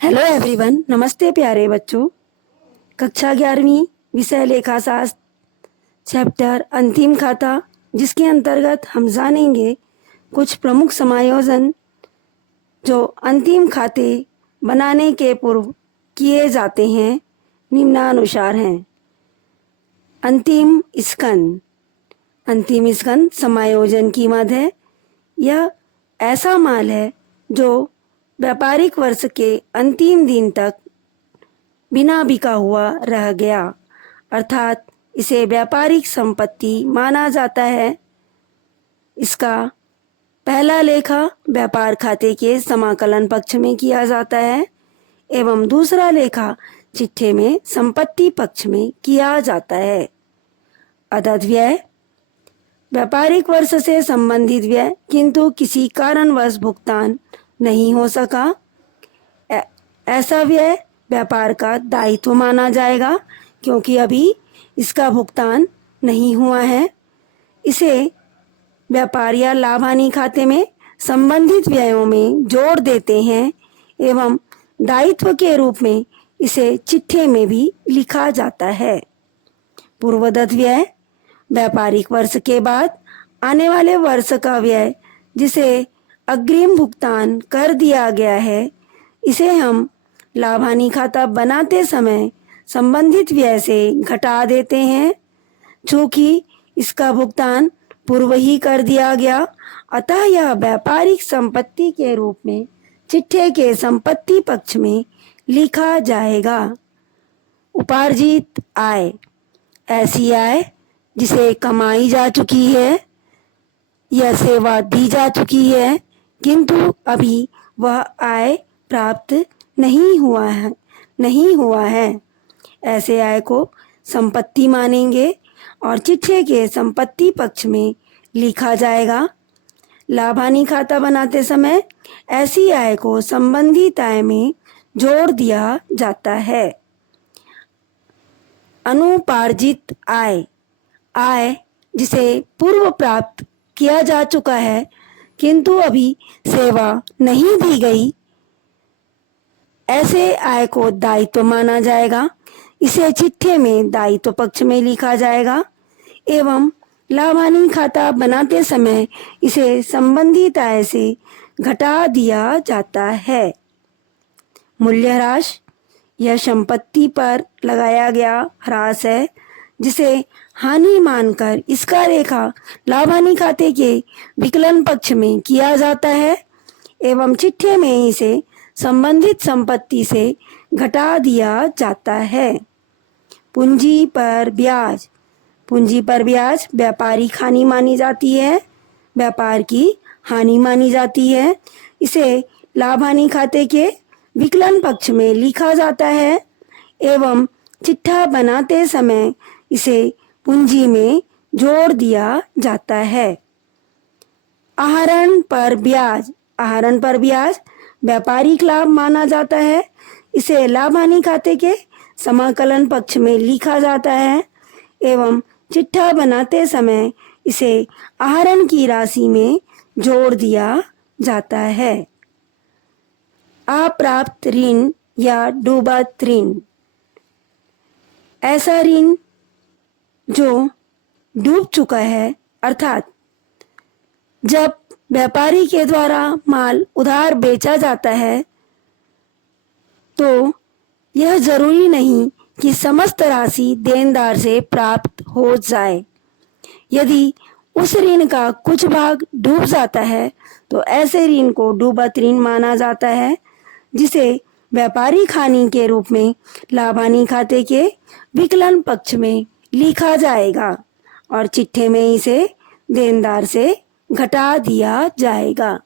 Hello everyone, नमस्ते प्यारे बच्चों। कक्षा 11वीं विषय लेखा शास्त्र चैप्टर अंतिम खाता, जिसके अंतर्गत हम जानेंगे कुछ प्रमुख समायोजन जो अंतिम खाते बनाने के पूर्व किए जाते हैं, निम्नानुसार हैं। अंतिम स्कंद समायोजन की मद है। यह ऐसा माल है जो व्यापारिक वर्ष के अंतिम दिन तक बिना बिका हुआ रह गया, अर्थात इसे व्यापारिक संपत्ति माना जाता है। इसका पहला लेखा व्यापार खाते के समाकलन पक्ष में किया जाता है एवं दूसरा लेखा चिट्ठे में संपत्ति पक्ष में किया जाता है। अदद व्यय व्यापारिक वर्ष से संबंधित व्यय किंतु किसी कारणवश भुगतान नहीं हो सका, ऐसा व्यय व्यापार का दायित्व माना जाएगा क्योंकि अभी इसका भुगतान नहीं हुआ है। इसे व्यापार या लाभ हानि खाते में संबंधित व्ययों में जोड़ देते हैं एवं दायित्व के रूप में इसे चिट्ठे में भी लिखा जाता है। पूर्वदत्त व्यय व्यापारिक वर्ष के बाद आने वाले वर्ष का व्यय जिसे अग्रिम भुगतान कर दिया गया है, इसे हम लाभ हानि खाता बनाते समय संबंधित व्यय से घटा देते हैं। चूंकि इसका भुगतान पूर्व ही कर दिया गया, अतः यह व्यापारिक संपत्ति के रूप में चिट्ठे के संपत्ति पक्ष में लिखा जाएगा। उपार्जित आय ऐसी आय जिसे कमाई जा चुकी है या सेवा दी जा चुकी है किंतु अभी वह आय प्राप्त नहीं हुआ है। ऐसे आय को संपत्ति मानेंगे और चिट्ठे के संपत्ति पक्ष में लिखा जाएगा। लाभ हानि खाता बनाते समय ऐसी आय को संबंधित आय में जोड़ दिया जाता है। अनुपार्जित आय जिसे पूर्व प्राप्त किया जा चुका है किंतु अभी सेवा नहीं दी गई, ऐसे आय को दायित्व माना जाएगा। इसे चिट्ठे में दायित्व पक्ष में लिखा जाएगा एवं लाभ हानि खाता बनाते समय इसे संबंधित आय से घटा दिया जाता है। मूल्यह्रास यह संपत्ति पर लगाया गया ह्रास है जिसे हानि मानकर इसका लेखा लाभ हानि खाते के विकलन पक्ष में किया जाता है एवं चिट्ठे में इसे संबंधित संपत्ति से घटा दिया जाता है। पूंजी पर ब्याज व्यापारिक हानि मानी जाती है, व्यापार की हानि मानी जाती है। इसे लाभ हानि खाते के विकलन पक्ष में लिखा जाता है एवं चिट्ठा बनाते समय इसे पूंजी में जोड़ दिया जाता है। आहरण पर ब्याज व्यापारिक लाभ माना जाता है। इसे लाभ हानि खाते के समाकलन पक्ष में लिखा जाता है एवं चिट्ठा बनाते समय इसे आहरण की राशि में जोड़ दिया जाता है। अप्राप्त ऋण या डूबत ऋण ऐसा ऋण जो डूब चुका है, अर्थात जब व्यापारी के द्वारा माल उधार बेचा जाता है तो यह जरूरी नहीं कि समस्त राशि देनदार से प्राप्त हो जाए। यदि उस ऋण का कुछ भाग डूब जाता है तो ऐसे ऋण को डूबत ऋण माना जाता है, जिसे व्यापारिक हानि के रूप में लाभ हानि खाते के विकलन पक्ष में लिखा जाएगा और चिट्ठे में इसे देनदार से घटा दिया जाएगा।